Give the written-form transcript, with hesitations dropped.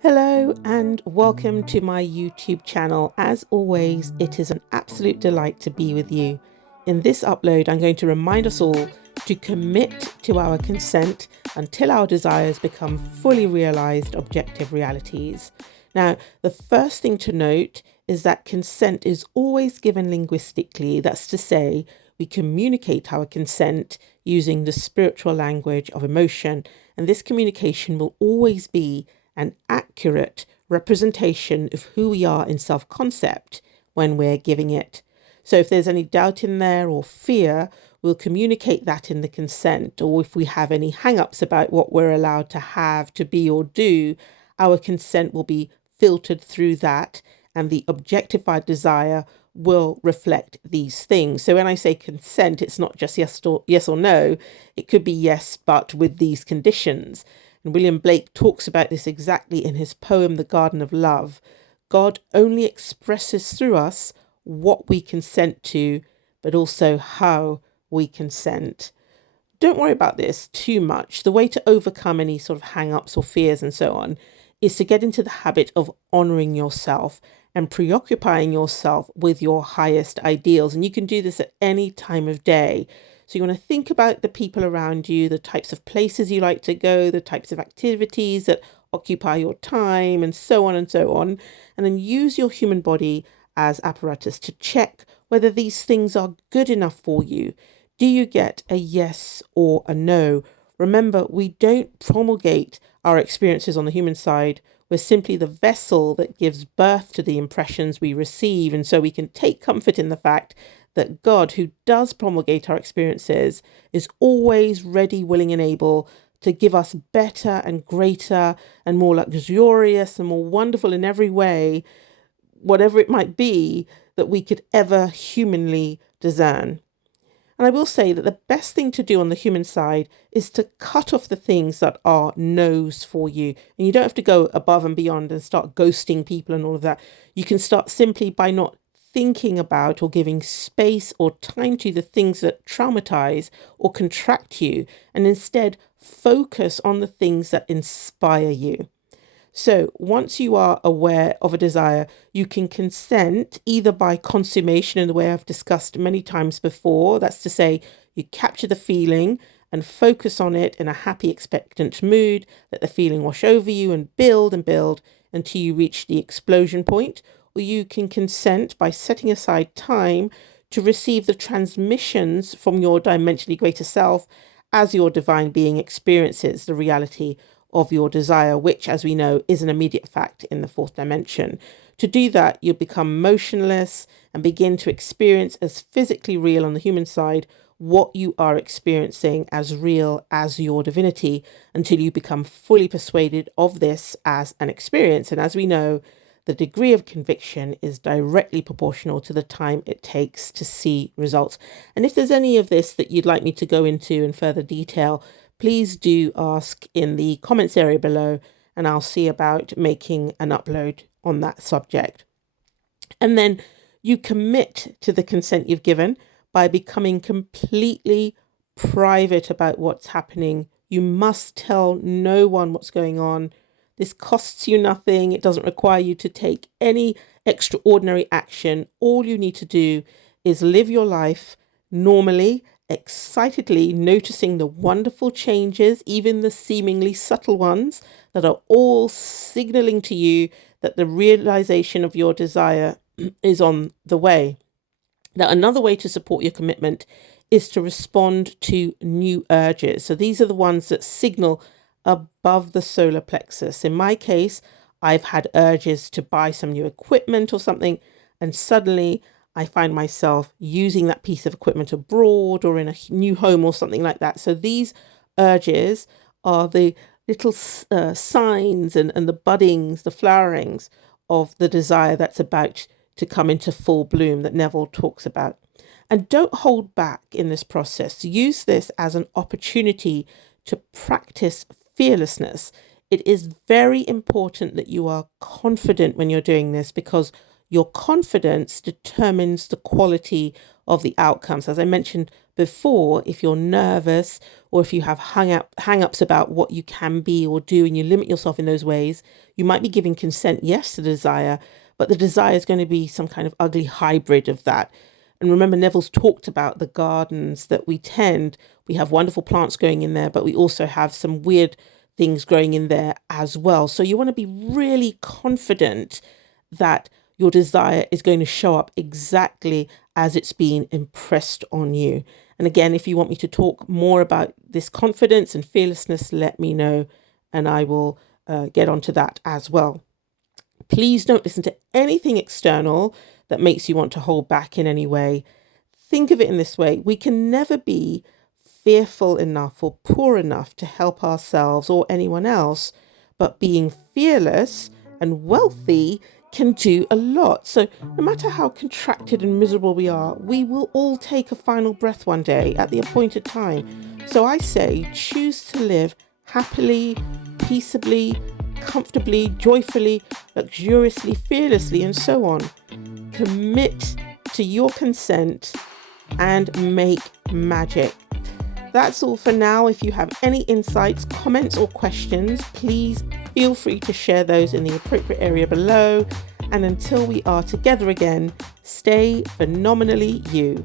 Hello and welcome to my YouTube channel. As always, it is an absolute delight to be with you. In this upload, I'm going to remind us all to commit to our consent until our desires become fully realized objective realities. Now, the first thing to note is that consent is always given linguistically. That's to say, we communicate our consent using the spiritual language of emotion, and this communication will always be an accurate representation of who we are in self concept when we're giving it. So, if there's any doubt in there or fear, we'll communicate that in the consent. Or if we have any hang ups about what we're allowed to have, to be, or do, our consent will be filtered through that, and the objectified desire will reflect these things. So, when I say consent, it's not just yes or no, it could be yes, but with these conditions. And William Blake talks about this exactly in his poem, The Garden of Love. God only expresses through us what we consent to, but also how we consent. Don't worry about this too much. The way to overcome any sort of hang ups or fears and so on is to get into the habit of honoring yourself and preoccupying yourself with your highest ideals. And you can do this at any time of day. So you want to think about the people around you, the types of places you like to go, the types of activities that occupy your time, and so on and so on. And then use your human body as apparatus to check whether these things are good enough for you. Do you get a yes or a no? Remember, we don't promulgate our experiences on the human side. We're simply the vessel that gives birth to the impressions we receive. And so we can take comfort in the fact that God, who does promulgate our experiences, is always ready, willing, and able to give us better and greater and more luxurious and more wonderful in every way, whatever it might be, that we could ever humanly discern. And I will say that the best thing to do on the human side is to cut off the things that are no's for you. And you don't have to go above and beyond and start ghosting people and all of that. You can start simply by not thinking about or giving space or time to the things that traumatize or contract you, and instead focus on the things that inspire you. So once you are aware of a desire, you can consent either by consummation in the way I've discussed many times before. That's to say, you capture the feeling and focus on it in a happy, expectant mood. Let the feeling wash over you and build until you reach the explosion point. Or you can consent by setting aside time to receive the transmissions from your dimensionally greater self as your divine being experiences the reality of your desire, which, as we know, is an immediate fact in the fourth dimension. To do that, you'll become motionless and begin to experience as physically real on the human side what you are experiencing as real as your divinity until you become fully persuaded of this as an experience. And as we know, the degree of conviction is directly proportional to the time it takes to see results. And if there's any of this that you'd like me to go into in further detail, please do ask in the comments area below, and I'll see about making an upload on that subject. And then you commit to the consent you've given by becoming completely private about what's happening. You must tell no one what's going on. This costs you nothing. It doesn't require you to take any extraordinary action. All you need to do is live your life normally, excitedly noticing the wonderful changes, even the seemingly subtle ones, that are all signaling to you that the realization of your desire is on the way. Now, another way to support your commitment is to respond to new urges. So these are the ones that signal above the solar plexus. In my case, I've had urges to buy some new equipment or something, and suddenly I find myself using that piece of equipment abroad or in a new home or something like that. So these urges are the little signs and the buddings, the flowerings of the desire that's about to come into full bloom that Neville talks about. And don't hold back in this process. Use this as an opportunity to practice fearlessness. It is very important that you are confident when you're doing this, because your confidence determines the quality of the outcomes. As I mentioned before, if you're nervous or if you have hang-ups about what you can be or do and you limit yourself in those ways, you might be giving consent, yes, to the desire, but the desire is going to be some kind of ugly hybrid of that. And remember, Neville's talked about the gardens that we tend. We have wonderful plants growing in there, but we also have some weird things growing in there as well. So you want to be really confident that your desire is going to show up exactly as it's been impressed on you. And again, if you want me to talk more about this confidence and fearlessness, let me know and I will get onto that as well. Please don't listen to anything external that makes you want to hold back in any way. Think of it in this way. We can never be fearful enough or poor enough to help ourselves or anyone else, but being fearless and wealthy can do a lot. So no matter how contracted and miserable we are, we will all take a final breath one day at the appointed time. So I say, choose to live happily, peaceably, comfortably, joyfully, luxuriously, fearlessly, and so on. Commit to your consent and make magic. That's all for now. If you have any insights, comments, or questions, please feel free to share those in the appropriate area below. And until we are together again, stay phenomenally you.